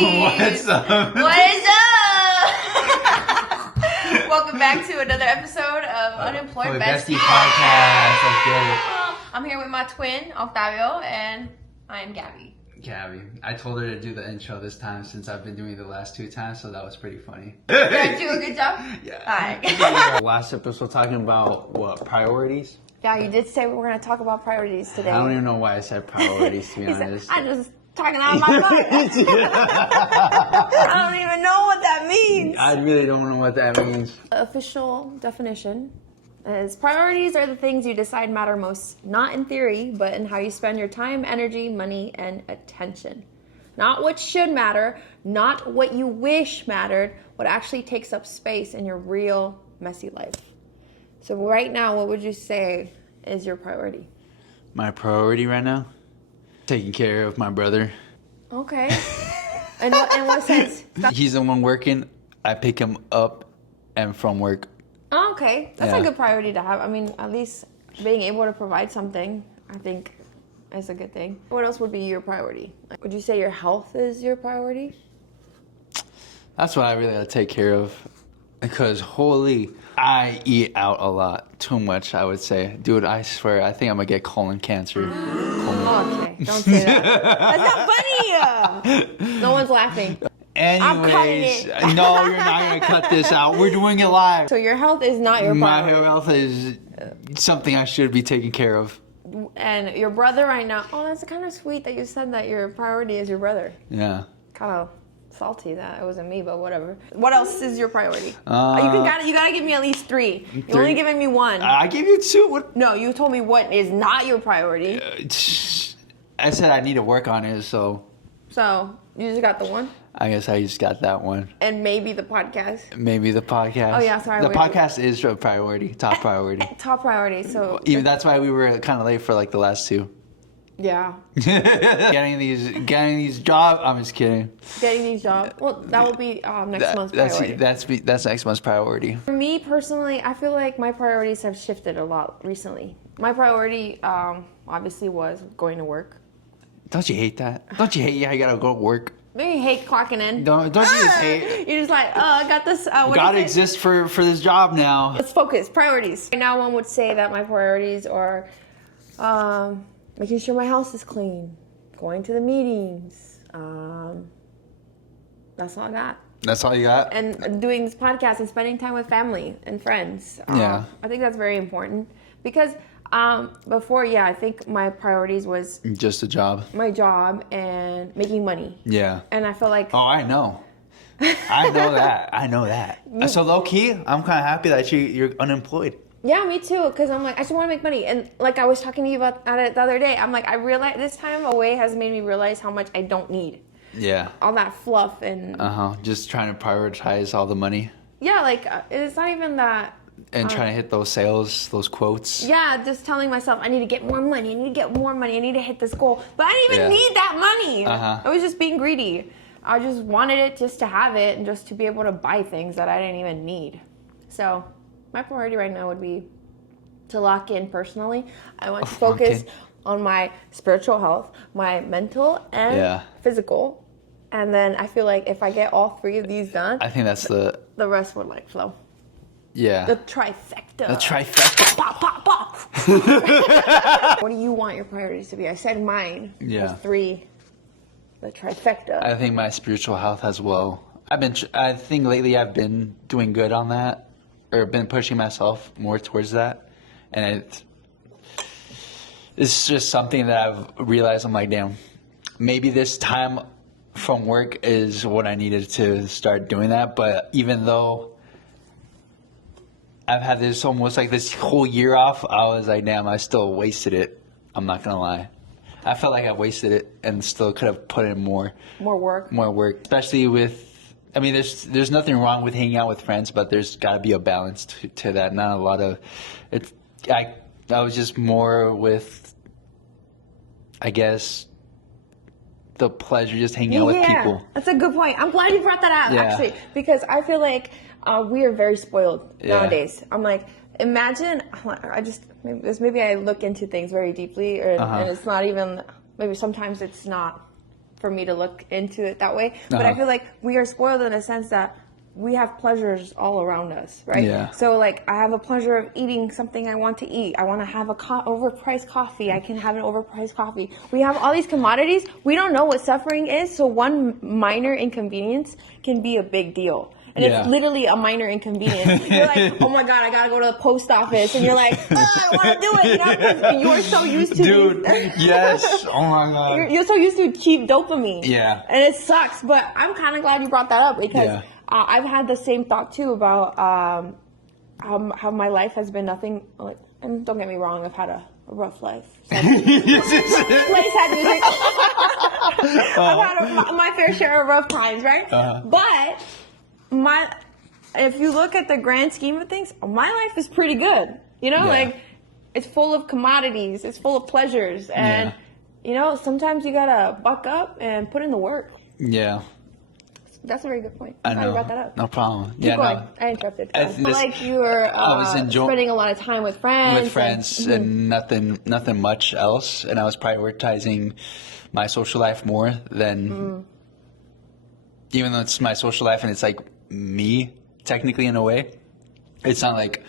What's up? What is up? Welcome back to another episode of Unemployed Bestie Podcast. Let's get it. I'm here with my twin, Octavio, and I am Gabby. Gabby. I told her to do the intro this time since I've been doing it the last two times, so that was pretty funny. Did I do a good job? Yeah. Alright. Last episode talking about what? Priorities? Yeah, you did say we were going to talk about priorities today. I don't even know why I said priorities, to be honest. I just talking out of my butt. I don't even know what that means. I really don't know what that means. Official definition is priorities are the things you decide matter most, not in theory, but in how you spend your time, energy, money, and attention. Not what should matter, not what you wish mattered, what actually takes up space in your real messy life. So right now, what would you say is your priority? My priority right now? Taking care of my brother. Okay. in what sense? He's the one working. I pick him up and from work. Oh, okay. That's Yeah. a good priority to have. I mean, at least being able to provide something, I think, is a good thing. What else would be your priority? Like, would you say your health is your priority? That's what I really gotta take care of. Because holy, I eat out a lot. Too much, I would say. Dude, I swear, I think I'm gonna get colon cancer. Okay, don't say that. That's not funny! No one's laughing. I'm cutting Anyways, it. no, you're not gonna cut this out. We're doing it live. So your health is not your My priority. health is something I should be taking care of. And your brother right now, oh, that's kind of sweet that you said that your priority is your brother. Yeah. Kind of salty that it wasn't me, but whatever. What else is your priority? You gotta give me at least three. You're only giving me one. I gave you two. What? No, you told me what is not your priority. I said I need to work on it, so So you just got the one, I guess I just got that one. and maybe the podcast. Maybe the podcast. Oh, yeah, sorry, The wait. podcast is a priority, top priority. Top priority. So Even that's why we were kind of late for like the last two. yeah, getting these jobs. I'm just kidding. getting these jobs. Well, that will be next month's priority. That's next month's priority. For me personally, I feel like my priorities have shifted a lot recently. My priority, obviously, was going to work. Don't you hate that? Don't you hate how you gotta go to work? Don't you hate clocking in? Don't you just hate? You're just like, oh, I got this. What God is it? exists for this job now. Let's focus. Priorities. Right now, one would say that my priorities are making sure my house is clean, going to the meetings. That's all I got. That's all you got? And doing this podcast and spending time with family and friends. Yeah. I think that's very important because before, yeah, I think my priorities was Just a job. my job and making money. Yeah. And I feel like Oh, I know. I know that. I know that. So low key, I'm kind of happy that you're unemployed. yeah, me too. Because I'm like, I just want to make money. And like I was talking to you about it the other day, I'm like, I realize this time away has made me realize how much I don't need. Yeah. All that fluff and Just trying to prioritize all the money yeah, like it's not even that. and trying to hit those sales, those quotes. Yeah, just telling myself I need to get more money. I need to get more money. I need to hit this goal. But I didn't even need that money. I was just being greedy. I just wanted it just to have it and just to be able to buy things that I didn't even need. So my priority right now would be to lock in personally. I want to focus on my spiritual health, my mental and physical. And then I feel like if I get all three of these done, I think that's the rest would like flow. yeah. The trifecta. The trifecta. Pop, pop, pop. What do you want your priorities to be? I said mine. Yeah. Was three. The trifecta. I think my spiritual health as well. I think lately I've been doing good on that, or been pushing myself more towards that, and it's just something that I've realized. I'm like, damn, maybe this time from work is what I needed to start doing that. But even though I've had this almost like this whole year off, I was like, damn, I still wasted it. I'm not gonna lie. I felt like I wasted it and still could have put in more work. More work, especially with. I mean, there's nothing wrong with hanging out with friends, but there's got to be a balance to that. Not a lot of. It's. I was just more with. I guess. The pleasure just hanging out with people. That's a good point. I'm glad you brought that up actually, because I feel like we are very spoiled nowadays. I'm like, imagine. Maybe I look into things very deeply, and it's not even. Maybe sometimes it's not for me to look into it that way. But I feel like we are spoiled in a sense that we have pleasures all around us, right? Yeah. So like I have a pleasure of eating something I want to eat. I want to have a overpriced coffee. I can have an overpriced coffee. We have all these commodities. We don't know what suffering is. So one minor inconvenience can be a big deal. And it's literally a minor inconvenience. You're like, oh my God, I gotta go to the post office. And you're like, oh, I wanna do it. You know, because you're so used to Dude, yes. Oh my God. You're so used to cheap dopamine. Yeah. And it sucks. But I'm kind of glad you brought that up because I've had the same thought too about how my life has been nothing like, and don't get me wrong, I've had a rough life. Place had music. I've had my fair share of rough times, right? But if you look at the grand scheme of things, my life is pretty good. You know, like it's full of commodities, it's full of pleasures, and you know, sometimes you gotta buck up and put in the work. Yeah. That's a very good point. I know. You brought that up. No problem. Keep going. No. I interrupted. Like you were spending a lot of time with friends. With friends and nothing much else. And I was prioritizing my social life more than, even though it's my social life and it's like me, technically in a way. It's not like,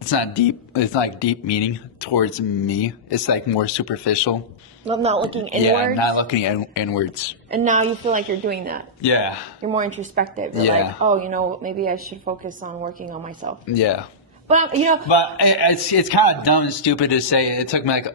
it's not deep. It's not like deep meaning towards me. It's like more superficial. Not looking inwards? Yeah, not looking inwards. And now you feel like you're doing that? Yeah. You're more introspective. You're like, oh, you know, maybe I should focus on working on myself. Yeah. But, you know. But it's kind of dumb and stupid to say it took me like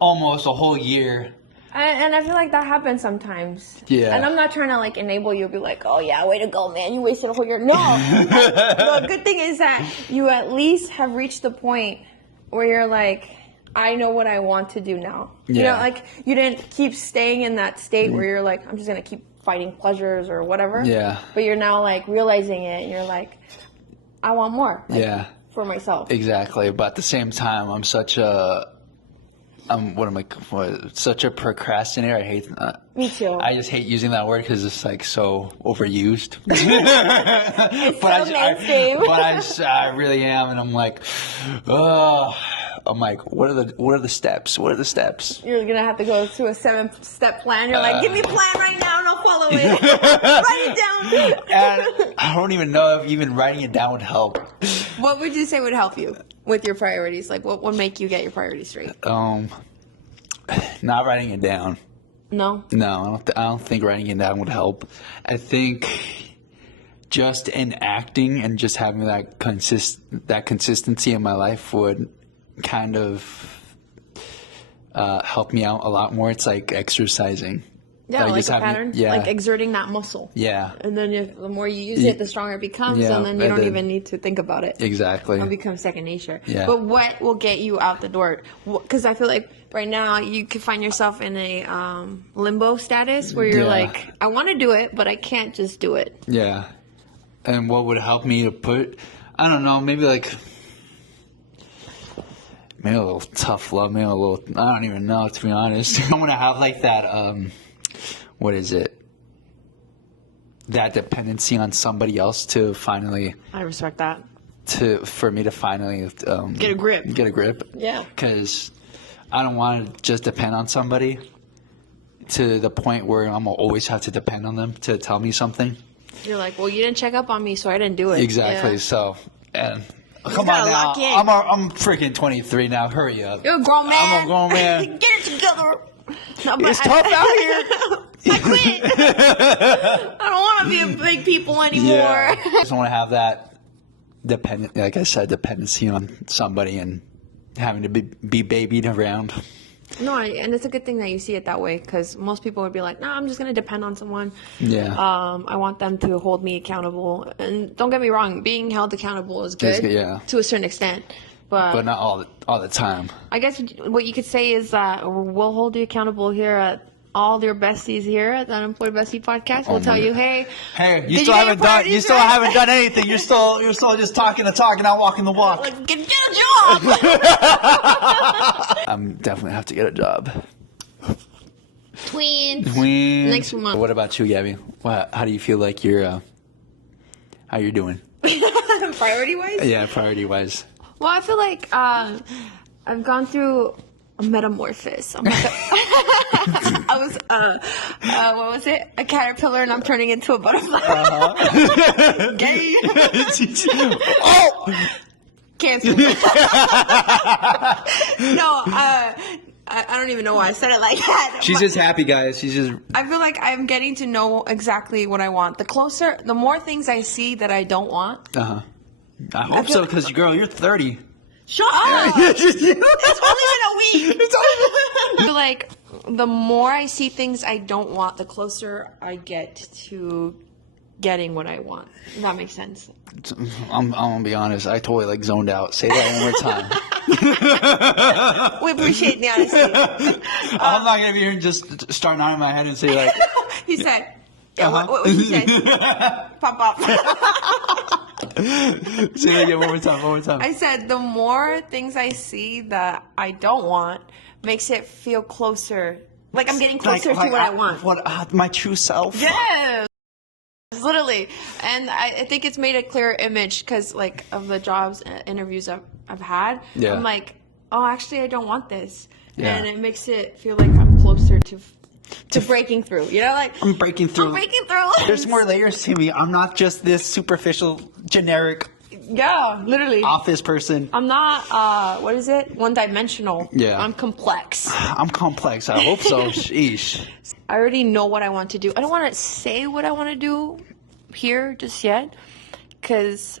almost a whole year. And I feel like that happens sometimes. Yeah. And I'm not trying to like enable you to be like, oh yeah, way to go, man. You wasted a whole year. No. The good thing is that you at least have reached the point where you're like, I know what I want to do now. Yeah. You know, like you didn't keep staying in that state where you're like, I'm just going to keep fighting pleasures or whatever. Yeah. But you're now like realizing it and you're like, I want more. Like, for myself. Exactly. But at the same time, I'm such a, such a procrastinator. I hate that. Me too. I just hate using that word because it's like so overused. It's but so mainstream. I really am, and I'm like, oh. I'm like, what are the steps? What are the steps? You're gonna have to go to a 7-step plan. You're like, give me a plan right now, and I'll follow it. Write it down. And I don't even know if even writing it down would help. What would you say would help you with your priorities? Like, what would make you get your priorities straight? Not writing it down. No. No, I don't think writing it down would help. I think just enacting and just having that consistency in my life would kind of help me out a lot more. It's like exercising. Yeah, like a pattern. Yeah. Like exerting that muscle. Yeah. And then the more you use it, the stronger it becomes, and then you don't even need to think about it. Exactly. It'll become second nature. Yeah. But what will get you out the door? Because I feel like right now you could find yourself in a limbo status where you're like, I want to do it, but I can't just do it. Yeah. And what would help me to put, I don't know, maybe a little tough love, maybe a little, I don't even know, to be honest. I want to have like that, what is it? That dependency on somebody else to finally. I respect that. For me to finally get a grip. Get a grip. Yeah. Because I don't want to just depend on somebody to the point where I'm gonna always have to depend on them to tell me something. You're like, well, you didn't check up on me, so I didn't do it. Exactly. Yeah. So, and come on now, I'm freaking 23 now. Hurry up. You're a grown man. I'm a grown man. Get it together. No, it's tough out here. I quit. I don't want to be a big people anymore. Yeah. I just want to have that like I said, dependency on somebody and having to be babied around. No, and it's a good thing that you see it that way, because most people would be like, no, I'm just going to depend on someone. Yeah. I want them to hold me accountable. And don't get me wrong, being held accountable is good, to a certain extent. But not all the time. I guess what you could say is that we'll hold you accountable here at all your besties here at the Unemployed Bestie Podcast. We'll tell you, hey, you still haven't done anything. You're still just talking the talk and not walking the walk. Like, get a job. I'm definitely have to get a job. Twins. Next month. What about you, Gabby? How do you feel like you're how you're doing? Priority wise? Yeah, priority wise. Well, I feel like I've gone through a metamorphosis. I'm like I was, what was it? A caterpillar, and I'm turning into a butterfly. Gay. Oh! Cancel. No, I don't even know why I said it like that. She's just happy, guys. She's just. I feel like I'm getting to know exactly what I want. The more things I see that I don't want. I hope so, because girl, you're 30. Shut up! It's only been a week. I feel like the more I see things I don't want, the closer I get to getting what I want. If that makes sense. I'm gonna be honest. I totally like zoned out. Say that one more time. We appreciate the honesty. I'm not gonna be here and just start nodding my head and say like. He said. Yeah. What you say? Pop up. Say that again one more time. One more time. I said the more things I see that I don't want makes it feel closer. Like I'm getting closer to what I want. My true self. Yes. Literally. And I think it's made a clearer image because, like, of the jobs and interviews I've had. Yeah. I'm like, oh, actually, I don't want this. Yeah. And it makes it feel like I'm closer to breaking through. You know, like I'm breaking through. I'm breaking through. There's more layers to me. I'm not just this superficial, generic. Yeah, literally. Office person. I'm not. What is it? One-dimensional. Yeah. I'm complex. I'm complex. I hope so. Sheesh. I already know what I want to do. I don't want to say what I want to do here just yet, because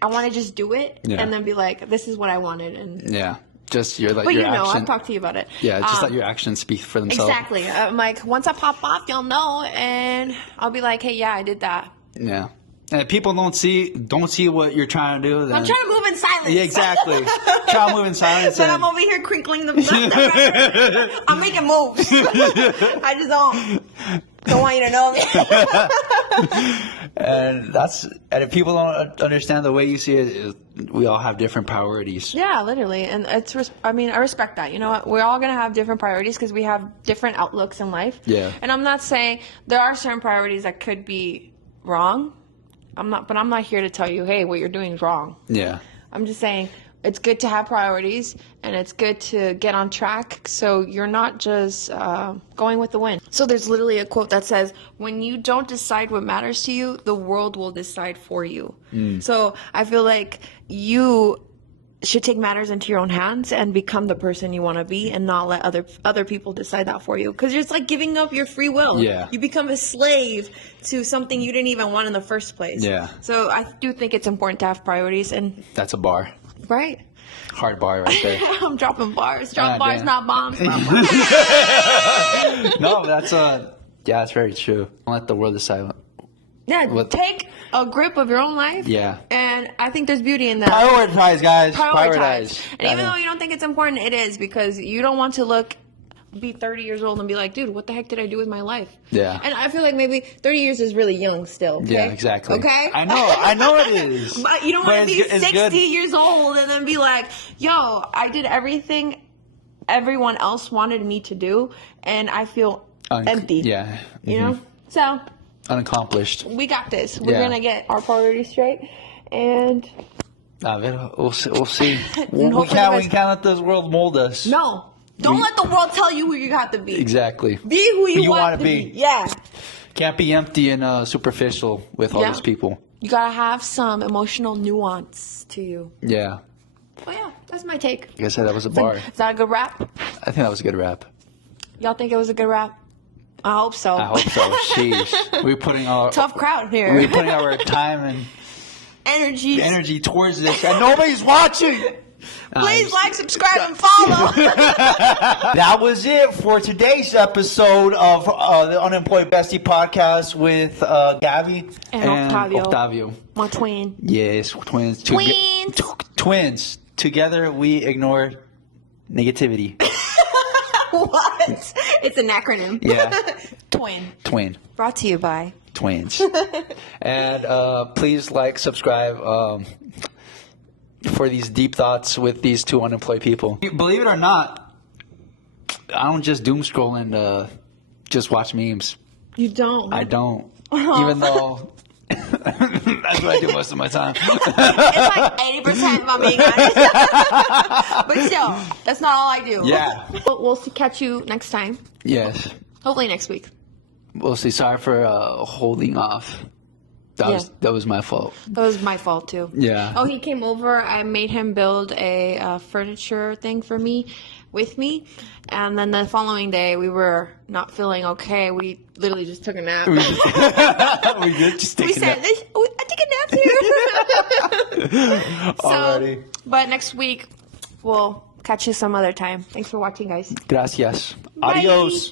I want to just do it and then be like, this is what I wanted. And yeah. Just your like. But your you know, action. I've talked to you about it. Yeah, just let your actions speak for themselves. Exactly. I'm like, once I pop off, you'll know, and I'll be like, hey, yeah, I did that. Yeah. And if people don't see what you're trying to do, then I'm trying to move in silence. Yeah, exactly. Try to move in silence. But I'm over here crinkling the. I'm making moves. I just don't want you to know me. And if people don't understand the way you see it, we all have different priorities. Yeah, literally, and I respect that. You know what? We're all gonna have different priorities because we have different outlooks in life. Yeah. And I'm not saying there are certain priorities that could be wrong. I'm not here to tell you, hey, what you're doing is wrong. Yeah. I'm just saying it's good to have priorities and it's good to get on track so you're not just going with the wind. So there's literally a quote that says, when you don't decide what matters to you, the world will decide for you. So I feel like you should take matters into your own hands and become the person you want to be and not let other people decide that for you. Because it's like giving up your free will. Yeah. You become a slave to something you didn't even want in the first place. Yeah. So I do think it's important to have priorities. And that's a bar. Right. Hard bar right there. I'm dropping bars. Drop bars, damn. not bombs. No, that's that's very true. Don't let the world decide. Yeah, take a grip of your own life. Yeah. And I think there's beauty in that. Prioritize, guys. Prioritize. And even though you don't think it's important, it is, because you don't want to be 30 years old and be like, dude, what the heck did I do with my life? Yeah. And I feel like maybe 30 years is really young still. Okay? Yeah, exactly. Okay? I know it is. But you don't want to be 60 years old and then be like, yo, I did everything everyone else wanted me to do and I feel empty. Yeah. Mm-hmm. You know? So unaccomplished. we got this. We're gonna get our priorities straight, and we'll see. we can't let this world mold us. No, don't let the world tell you who you have to be. Exactly. Be who you want to be. Yeah. Can't be empty and superficial with all these people. You gotta have some emotional nuance to you. Yeah. Well, yeah, that's my take. Like I said, that was a bar. Is that a good rap? I think that was a good rap. Y'all think it was a good rap? I hope so. I hope so. Sheesh. We're putting our tough crowd here. We're putting our time and energy towards this, and nobody's watching. Please like, subscribe, and follow. That was it for today's episode of the Unemployed Bestie podcast with Gabby and Octavio. My twin. Yes, twins. Twins. Together we ignore negativity. What? It's an acronym. Yeah. Twin. Brought to you by Twins. And please like, subscribe for these deep thoughts with these two unemployed people. Believe it or not, I don't just doom scroll and just watch memes. You don't? I don't. Even though That's what I do most of my time. It's like 80% if I'm being honest. But still, that's not all I do. Yeah. We'll catch you next time. Yes. Hopefully next week. We'll see. Sorry for holding off. That was my fault. That was my fault too. Yeah. Oh, he came over. I made him build a furniture thing for me, with me, and then the following day we were not feeling okay. We literally just took a nap. We did just take We a said, nap. I take a nap here. Alrighty. But next week we'll catch you some other time. Thanks for watching, guys. Gracias. Bye. Adios.